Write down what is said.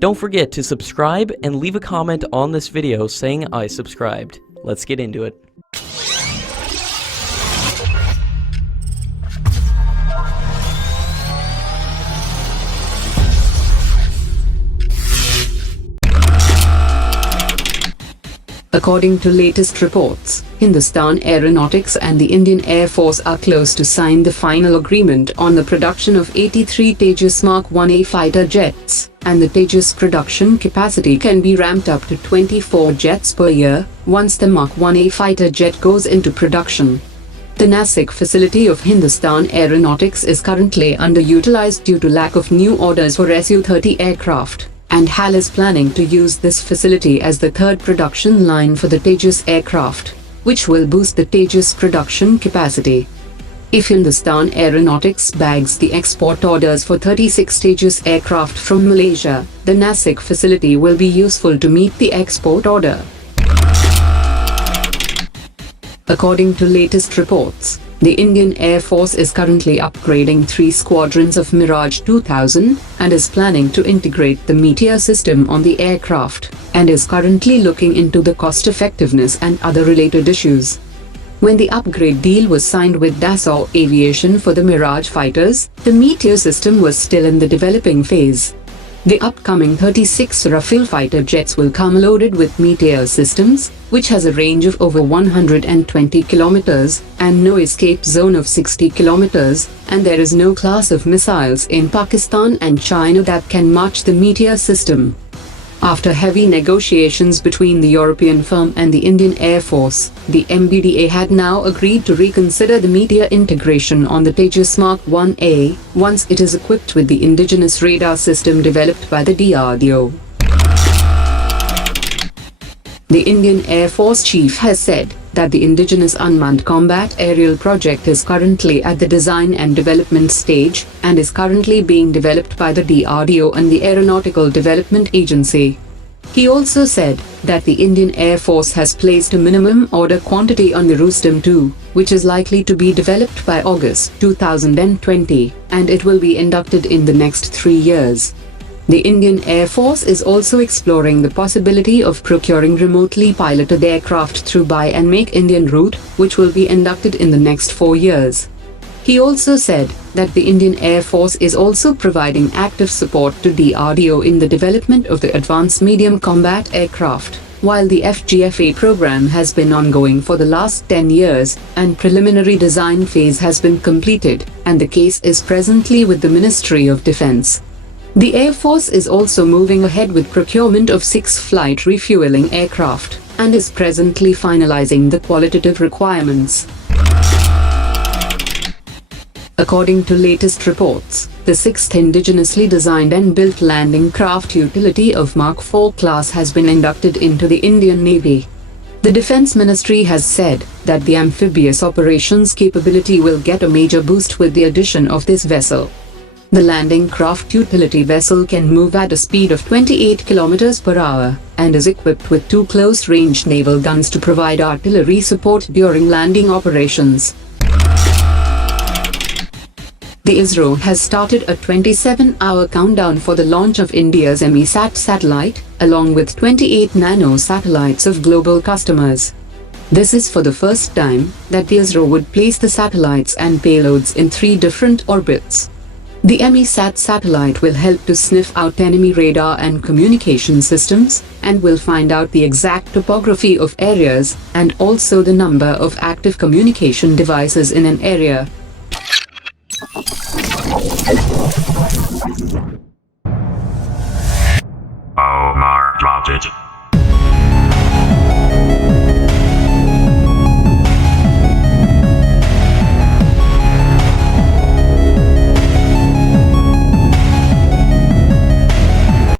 Don't forget to subscribe and leave a comment on this video saying I subscribed. Let's get into it. According to latest reports, Hindustan Aeronautics and the Indian Air Force are close to sign the final agreement on the production of 83 Tejas Mark 1A fighter jets, and the Tejas production capacity can be ramped up to 24 jets per year once the Mark 1A fighter jet goes into production. The Nasik facility of Hindustan Aeronautics is currently underutilized due to lack of new orders for Su-30 aircraft, and HAL is planning to use this facility as the third production line for the Tejas aircraft, which will boost the Tejas production capacity. If Hindustan Aeronautics bags the export orders for 36 Tejas aircraft from Malaysia, the Nasik facility will be useful to meet the export order. According to latest reports, the Indian Air Force is currently upgrading 3 squadrons of Mirage-2000 and is planning to integrate the Meteor system on the aircraft, and is currently looking into the cost effectiveness and other related issues. When the upgrade deal was signed with Dassault Aviation for the Mirage fighters, the Meteor system was still in the developing phase. The upcoming 36 Rafale fighter jets will come loaded with Meteor systems, which has a range of over 120 kilometers and no escape zone of 60 kilometers, and there is no class of missiles in Pakistan and China that can match the Meteor system. After heavy negotiations between the European firm and the Indian Air Force, the MBDA had now agreed to reconsider the Meteor integration on the Tejas Mark 1A once it is equipped with the Indigenous radar system developed by the DRDO. The Indian Air Force Chief has said that the Indigenous Unmanned Combat Aerial project is currently at the design and development stage and is currently being developed by the DRDO and the Aeronautical Development Agency. He also said that the Indian Air Force has placed a minimum order quantity on the Rustam 2, which is likely to be developed by August 2020, and it will be inducted in the next 3 years. The Indian Air Force is also exploring the possibility of procuring remotely piloted aircraft through Buy and Make Indian route, which will be inducted in the next 4 years. He also said that the Indian Air Force is also providing active support to DRDO in the development of the Advanced Medium Combat Aircraft, while the FGFA program has been ongoing for the last 10 years, and preliminary design phase has been completed, and the case is presently with the Ministry of Defense. The Air Force is also moving ahead with procurement of 6 flight refueling aircraft, and is presently finalizing the qualitative requirements. According to latest reports, the 6th indigenously designed and built landing craft utility of Mark IV class has been inducted into the Indian Navy. The Defense Ministry has said that the amphibious operations capability will get a major boost with the addition of this vessel. The landing craft utility vessel can move at a speed of 28 km per hour, and is equipped with 2 close-range naval guns to provide artillery support during landing operations. The ISRO has started a 27-hour countdown for the launch of India's EMISAT satellite, along with 28 nano satellites of global customers. This is for the first time that the ISRO would place the satellites and payloads in 3 different orbits. The EMISAT satellite will help to sniff out enemy radar and communication systems, and will find out the exact topography of areas, and also the number of active communication devices in an area.